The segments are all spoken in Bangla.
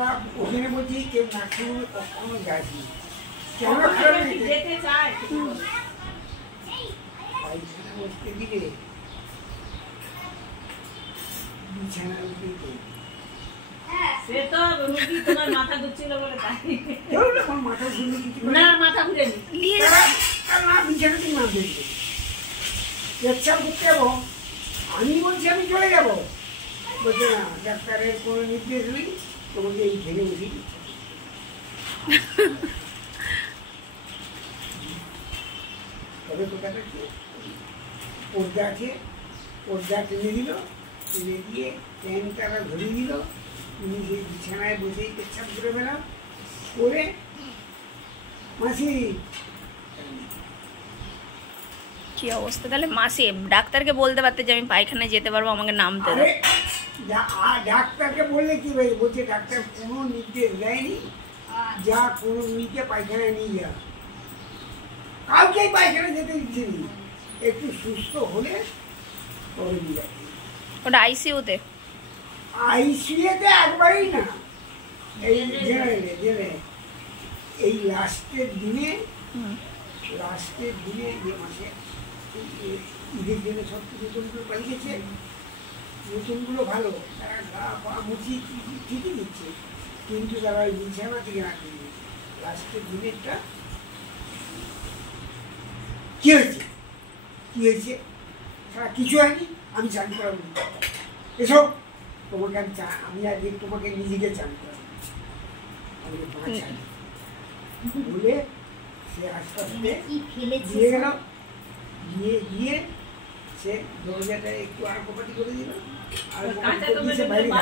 আমরা ওখানে বলছি কেউ নার্সিংহোমে কখনো যায়নি। কেন খারাপ যেতে চায় পায়খানা বসতে দিলে বিছানা উঠে সে তো রুগী তোমার মাথা ঘুরছিল বলে তাই আমার মাথা ঘুরলে কিছু না, মাথা ঘুরেনি না, বিছানাতে না দেখবে পেচ্ছাপ করতে যাবো, আমি বলছি আমি চলে যাবো, বলছে না ডাক্তারের কোনো নির্দেশ নেই, তোমাকে এই ঘেরে বসে দিচ্ছে। তবে কোথাটা কি পর্দা আছে, পর্দা টেনে দিল, টেনে দিয়ে প্যান্টটা ধরিয়ে দিল, উনি সেই বিছানায় বসেই পেচ্ছাপ করে বেড়াও করে মাসি কি অবস্থা। তাহলে মাসি ডাক্তারকে বলতে পারতে যে আমি পায়খানায় যেতে পারবো, আমাকে নামতে দাও। ডাক্তারকে বললে কি ভাই, বলছে ডাক্তার কোনো নির্দেশ দেয়নি, যা কোনো রুগীকে পায়খানায় নিয়ে যা, কাউকেই পায়খানা যেতে দিচ্ছে নি, একটু সুস্থ হলে তবে দিয়ে ওটা আইসিইউতে? আইসিইউতে একবারই না, এই জেনারেলে এই লাস্টের দিনে যে মাসে ঈদের দিনে সব নতুনগুলো পালিয়েছে, নতুনগুলো ভালো, তারা গা পা মুচি ঠিকই দিচ্ছে, কিন্তু তারা ওই বিছানা থেকে না কিনে লাস্টের দিনেরটা কি হয়েছে তারা কিছু হয়নি, আমি চান করাবো, এসব তোমাকে আমি আজকে তোমাকে নিজেকে চান করাবো বলে সে আস্তে আস্তে দিয়ে গেল, গিয়ে সে দরজাটা একটু আর কপাটি করে দিল, আর বাইরে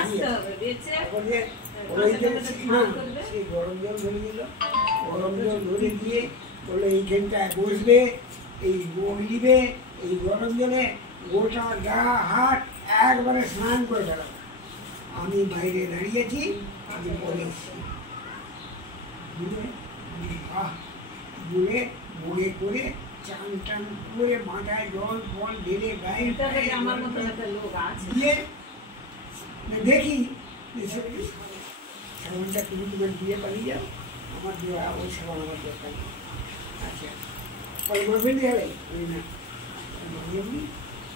সে গরম জল ধরে দিল, গরম জল ধরে দিয়ে বললো এইখানটায় বসবে, এই গোড় নিবে, এই গরম জলে গোটা গা হাত একবারে স্নান করে ফেলাম। আমি বাইরে দাঁড়িয়েছি, আমি বলে এসেছি বলে মনে করে চান টান করে মাথায় জল ফল ঢেলে গায়ে দিয়ে দেখি সাবানটা তুমি তোমার দিয়ে পালিয়ে যাও, আমার দেওয়া ওই সাবান আমার দরকার নেই। আচ্ছা পরে মারবেন যাবে ওই না এমনি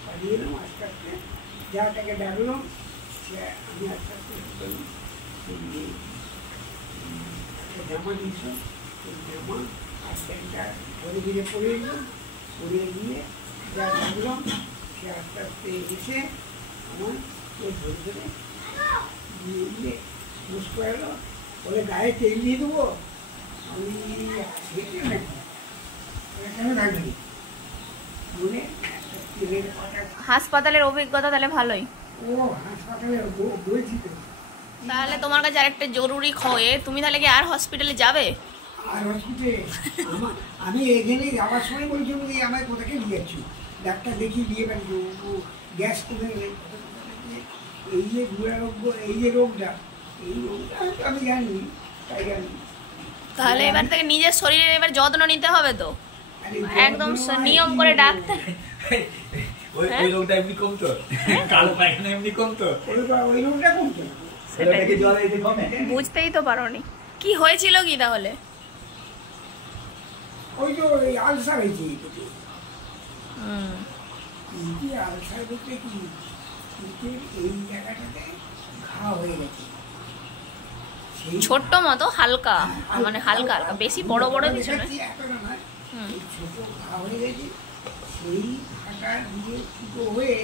পালিয়ে এলাম আস্তে আস্তে, যাটাকে ডাকলাম সে আমি আস্তে আস্তে একটা জামা দিয়েছ, ওই জামা আর প্যান্টটা ধরে ধীরে পরে এলাম, পরে গিয়ে যা ডাকলাম সে আস্তে আস্তে এসে আমার ওই ধরে ধরে দিয়ে দিয়ে মুস করে এলো, বলে গায়ে তেল দিয়ে দেবো, আমি কেন থাকবি বলে তেলের পাটা। হাসপাতালের অভিজ্ঞতা তাহলে ভালোই। ও হাসপাতালে বলছি তো। তাহলে তোমার কাছে আরেকটা জরুরি খয়ে, তুমি তাহলে কি আর হসপিটালে যাবে? আর হসপিটালে আমি এখানে যাওয়ার সময় বলছি যে আমায় কোথাকে নিয়ে যাচ্ছি, ডাক্তার দেখি দিয়ে পাচ্ছি ও গ্যাস করে এই যে দুরারোগ্য, এই যে রোগটা, এই রোগটা আমি জানি, তাই জানি। তাহলে এবার থেকে নিজের শরীরের এবার যত্ন নিতে হবে তো, একদম নিয়ম করে ডাক্তার। ওই রোগটা এমনি কমতো, কালো পায়খানা এমনি কমতো, ওই রোগটা কমতো, বুঝতেই তো পারোনি কি হয়েছিল কি তাহলে। ওই তো ওই আলসার হয়েছে, আলসার বলতে কি এই জায়গাটাতে ঘা হয়ে গেছে, ছোট্ট মতো হালকা, মানে হালকা হালকা, বেশি বড় বড় কিছু না, ছোট ঘা হয়ে গেছে, সেই ঘাটা দিয়ে ফুটো হয়ে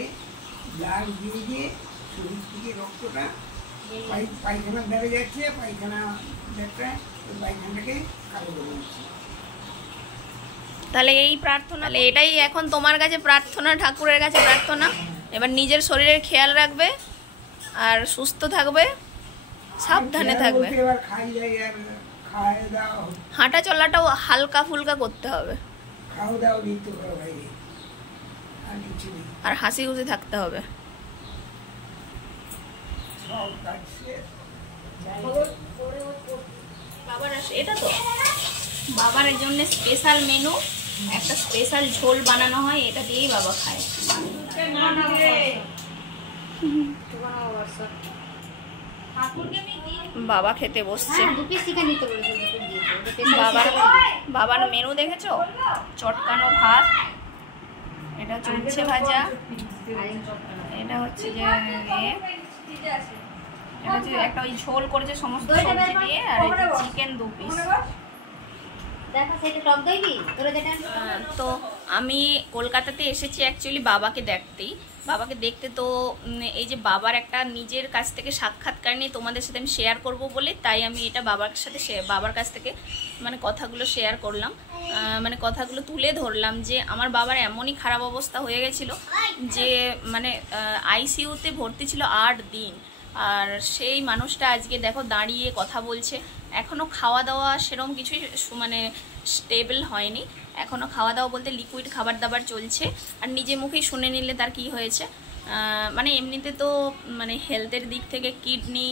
লাল দিয়ে গিয়ে শরীর থেকে রক্তটা পায়খানার দ্বারে যাচ্ছে, পায়খানা পায়খানাটাকে কালো করে দিচ্ছে। তাহলে এই প্রার্থনা, এটাই এখন তোমার কাছে প্রার্থনা, ঠাকুরের কাছে প্রার্থনা, এবার নিজের শরীরের খেয়াল রাখবে আর সুস্থ থাকবে, সাবধানে থাকবে, হাঁটা চলাটাও হালকা ফুলকা করতে হবে, আর হাসি খুশি থাকতে হবে। বাবার এটা তো বাবার এর জন্য স্পেশাল মেনু, একটা স্পেশাল ঝোল বানানো হয়, এটা দিয়েই বাবা খায়। বাবা খেতে বসছে। বাবার মেনু দেখেছো? চটকানো ভাত, এটা হচ্ছে উচ্ছে ভাজা, এটা হচ্ছে যে এটা হচ্ছে একটা ওই ঝোল করেছে সমস্ত সবজি দিয়ে, আর এটা চিকেন 2 পিস। তো আমি কলকাতাতে এসেছি অ্যাকচুয়ালি বাবাকে দেখতে। তো এই যে বাবার একটা নিজের কাছ থেকে সাক্ষাৎকার নিয়ে তোমাদের সাথে আমি শেয়ার করব বলে, তাই আমি এটা বাবার কাছ থেকে মানে কথাগুলো শেয়ার করলাম, মানে কথাগুলো তুলে ধরলাম যে আমার বাবার এমনই খারাপ অবস্থা হয়ে গেছিলো যে মানে আইসিইউতে ভর্তি ছিল 8 দিন। আর সেই মানুষটা আজকে দেখো দাঁড়িয়ে কথা বলছে। এখনও খাওয়া দাওয়া সেরকম কিছুই মানে স্টেবল হয়নি, এখনও খাওয়া দাওয়া বলতে লিকুইড খাবার দাবার চলছে। আর নিজে মুখেই শুনে নিলে তার কি হয়েছে। মানে এমনিতে তো মানে হেলথের দিক থেকে কিডনি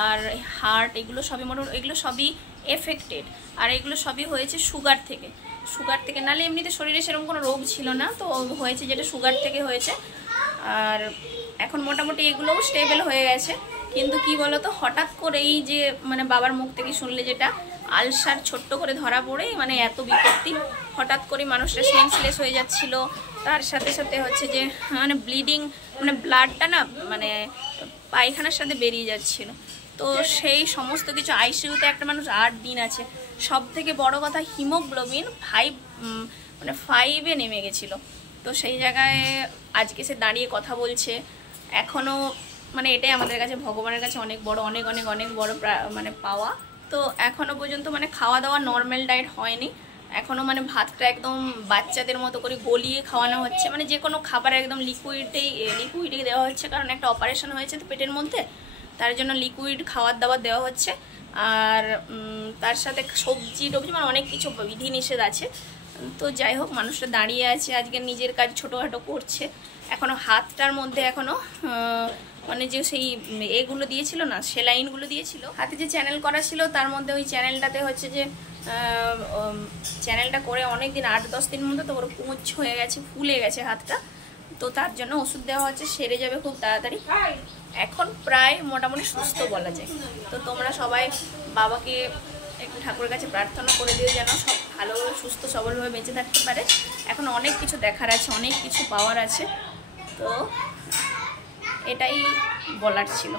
আর হার্ট এগুলো সবই এফেক্টেড। আর এগুলো সবই হয়েছে সুগার থেকে, নাহলে এমনিতে শরীরে সেরকম কোনো রোগ ছিল না, তো হয়েছে যেটা সুগার থেকে হয়েছে। আর এখন মোটামুটি এগুলোও স্টেবল হয়ে গেছে। কিন্তু কি বলতো, হঠাৎ করেই যে মানে বাবার মুখ থেকে শুনলে যেটা আলসার ছোট্ট করে ধরা পড়ে, মানে এত বিপত্তি, হঠাৎ করে মানুষটা সেন্সলেস হয়ে যাচ্ছিল। তার সাথে সাথে হচ্ছে যে মানে ব্লিডিং, মানে ব্লাডটা না মানে পায়খানার সাথে বেরিয়ে যাচ্ছিল। তো সেই সমস্ত কিছু আইসিইউতে একটা মানুষ 8 দিন আছে। সব থেকে বড় কথা, হিমোগ্লোবিন 5 নেমে গেছিলো। তো সেই জায়গায় আজকে সে দাঁড়িয়ে কথা বলছে। এখনও মানে এটাই আমাদের কাছে ভগবানের কাছে অনেক বড় মানে পাওয়া। তো এখনও পর্যন্ত মানে খাওয়া দাওয়া নর্মাল ডায়েট হয়নি, এখনও মানে ভাতটা একদম বাচ্চাদের মতো করে গলিয়ে খাওয়ানো হচ্ছে। মানে যে কোনো খাবার একদম লিকুইডে দেওয়া হচ্ছে, কারণ একটা অপারেশন হয়েছে তো পেটের মধ্যে, তার জন্য লিকুইড খাবার দাবার দেওয়া হচ্ছে। আর তার সাথে সবজি মানে অনেক কিছু বিধি নিষেধ আছে। তো যাই হোক, মানুষটা দাঁড়িয়ে আছে, আজকে নিজের কাজ ছোটোখাটো করছে। এখনও হাতটার মধ্যে এখনও মানে যে সেই এগুলো দিয়েছিল না, সেলাইনগুলো দিয়েছিল হাতে, যে চ্যানেল করা ছিল তার মধ্যে ওই চ্যানেলটাতে হচ্ছে যে চ্যানেলটা করে অনেক দিন 8-10 দিন মতো, তো ওর পুঁজ হয়ে গেছে, ফুলে গেছে হাতটা। তো তার জন্য ওষুধ দেওয়া হচ্ছে, সেরে যাবে খুব তাড়াতাড়ি। এখন প্রায় মোটামুটি সুস্থ বলা যায়। তো তোমরা সবাই বাবাকে একটু ঠাকুরের কাছে প্রার্থনা করে দিও যেন সব ভালো সুস্থ সবলভাবে বেঁচে থাকতে পারে। এখন অনেক কিছু দেখার আছে, অনেক কিছু পাওয়ার আছে। তো এটাই বলার ছিল।